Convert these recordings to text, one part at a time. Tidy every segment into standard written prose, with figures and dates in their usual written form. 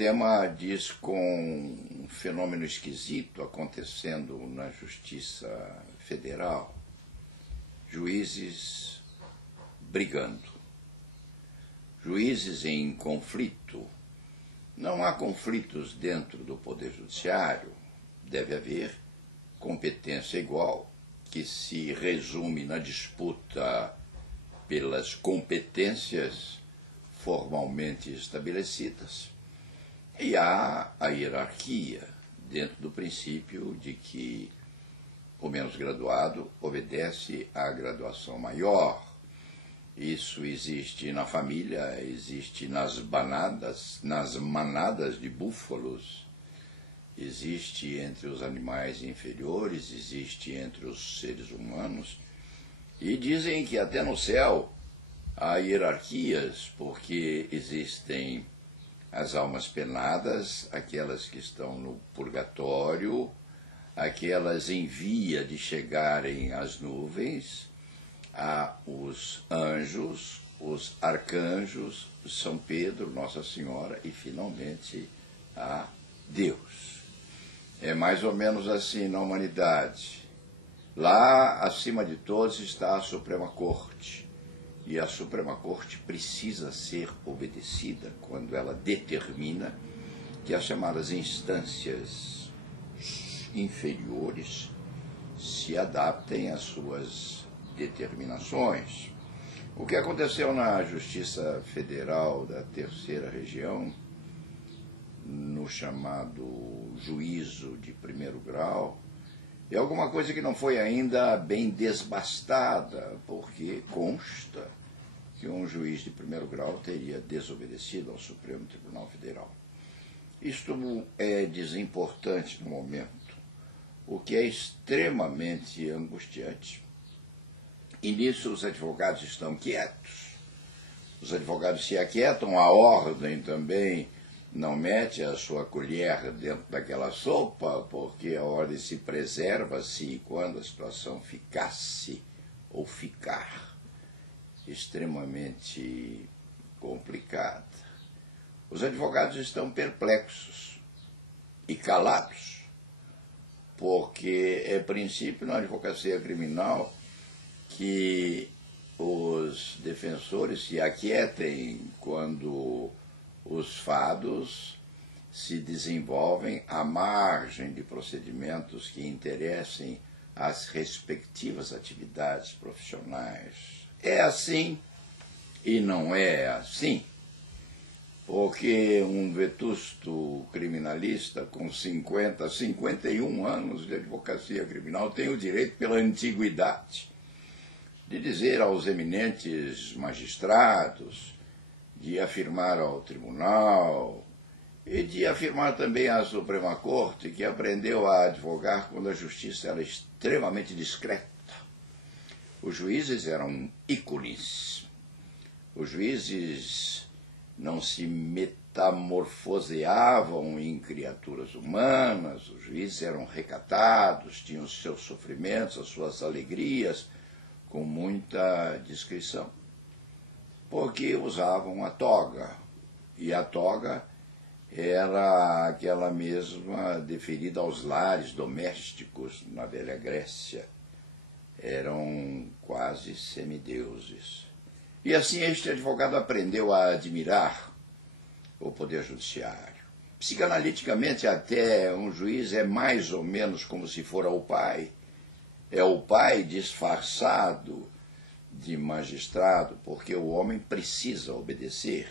tema diz com um fenômeno esquisito acontecendo na Justiça Federal, juízes brigando, juízes em conflito. Não há conflitos dentro do Poder Judiciário, deve haver competência igual, que se resume na disputa pelas competências formalmente estabelecidas. E há a hierarquia, dentro do princípio de que o menos graduado obedece à graduação maior. Isso existe na família, existe nas manadas de búfalos, existe entre os animais inferiores, existe entre os seres humanos. E dizem que até no céu há hierarquias, porque existem as almas penadas, aquelas que estão no purgatório, aquelas em via de chegarem às nuvens, há os anjos, os arcanjos, São Pedro, Nossa Senhora e, finalmente, há Deus. É mais ou menos assim na humanidade. Lá, acima de todos, está a Suprema Corte. E a Suprema Corte precisa ser obedecida quando ela determina que as chamadas instâncias inferiores se adaptem às suas determinações. O que aconteceu na Justiça Federal da Terceira Região, no chamado juízo de primeiro grau, é alguma coisa que não foi ainda bem desbastada, porque consta que um juiz de primeiro grau teria desobedecido ao Supremo Tribunal Federal. Isto é desimportante no momento, o que é extremamente angustiante. E nisso os advogados estão quietos. Os advogados se aquietam, a ordem também não mete a sua colher dentro daquela sopa, porque a ordem se preserva se quando a situação ficasse ou ficar extremamente complicada. Os advogados estão perplexos e calados, porque é princípio na advocacia criminal que os defensores se aquietem quando os fados se desenvolvem à margem de procedimentos que interessem às respectivas atividades profissionais. É assim e não é assim, porque um vetusto criminalista com 51 anos de advocacia criminal tem o direito, pela antiguidade, de dizer aos eminentes magistrados, de afirmar ao tribunal e de afirmar também à Suprema Corte, que aprendeu a advogar quando a justiça era extremamente discreta. Os juízes eram ícones. Os juízes não se metamorfoseavam em criaturas humanas, os juízes eram recatados, tinham os seus sofrimentos, as suas alegrias, com muita discrição, porque usavam a toga, e a toga era aquela mesma deferida aos lares domésticos na Velha Grécia. Eram quase semideuses. E assim este advogado aprendeu a admirar o Poder Judiciário. Psicanaliticamente até, um juiz é mais ou menos como se fora o pai. É o pai disfarçado de magistrado, porque o homem precisa obedecer.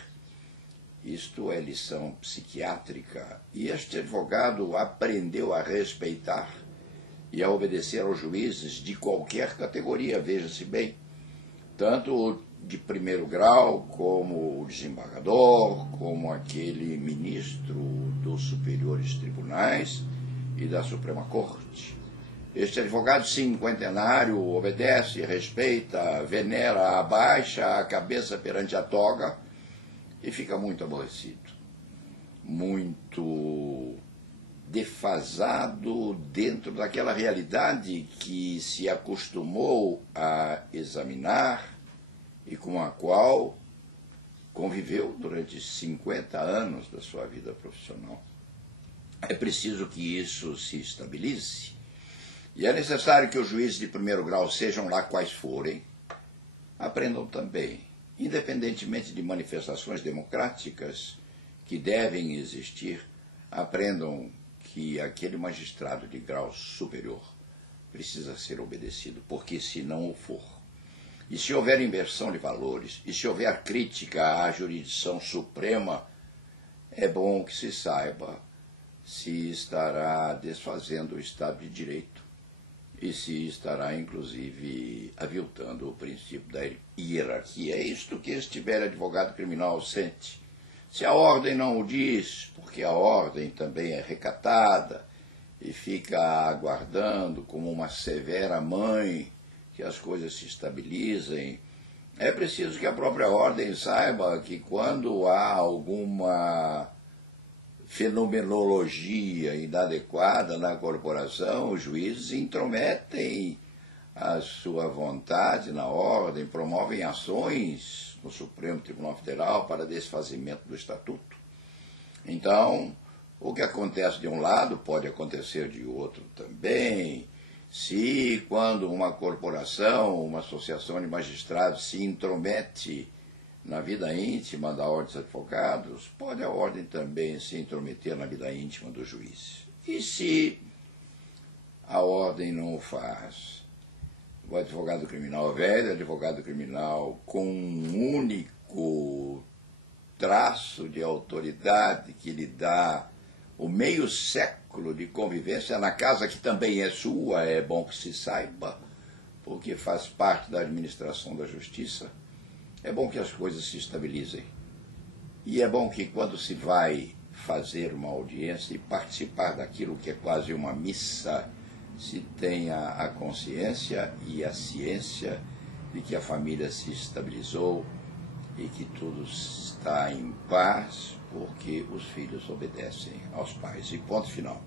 Isto é lição psiquiátrica. E este advogado aprendeu a respeitar e a obedecer aos juízes de qualquer categoria, veja-se bem, tanto de primeiro grau, como o desembargador, como aquele ministro dos superiores tribunais e da Suprema Corte. Este advogado cinquentenário obedece, respeita, venera, abaixa a cabeça perante a toga e fica muito aborrecido, muito defasado dentro daquela realidade que se acostumou a examinar e com a qual conviveu durante 50 anos da sua vida profissional. É preciso que isso se estabilize. E é necessário que os juízes de primeiro grau, sejam lá quais forem, aprendam também, independentemente de manifestações democráticas que devem existir, aprendam que aquele magistrado de grau superior precisa ser obedecido, porque se não o for, e se houver inversão de valores, e se houver crítica à jurisdição suprema, é bom que se saiba se estará desfazendo o Estado de Direito e se estará, inclusive, aviltando o princípio da hierarquia. É isto que este velho advogado criminal sente. Se a ordem não o diz, porque a ordem também é recatada e fica aguardando como uma severa mãe que as coisas se estabilizem, é preciso que a própria ordem saiba que quando há alguma fenomenologia inadequada na corporação, os juízes intrometem a sua vontade na ordem, promovem ações no Supremo Tribunal Federal para desfazimento do Estatuto. Então, o que acontece de um lado pode acontecer de outro também. Se, quando uma corporação, uma associação de magistrados se intromete na vida íntima da Ordem dos Advogados, pode a Ordem também se intrometer na vida íntima do juiz. E se a Ordem não o faz? O advogado criminal velho, advogado criminal com um único traço de autoridade que lhe dá o meio século de convivência na casa que também é sua, é bom que se saiba, porque faz parte da administração da justiça. É bom que as coisas se estabilizem. E é bom que quando se vai fazer uma audiência e participar daquilo que é quase uma missa, se tenha a consciência e a ciência de que a família se estabilizou e que tudo está em paz, porque os filhos obedecem aos pais. E ponto final.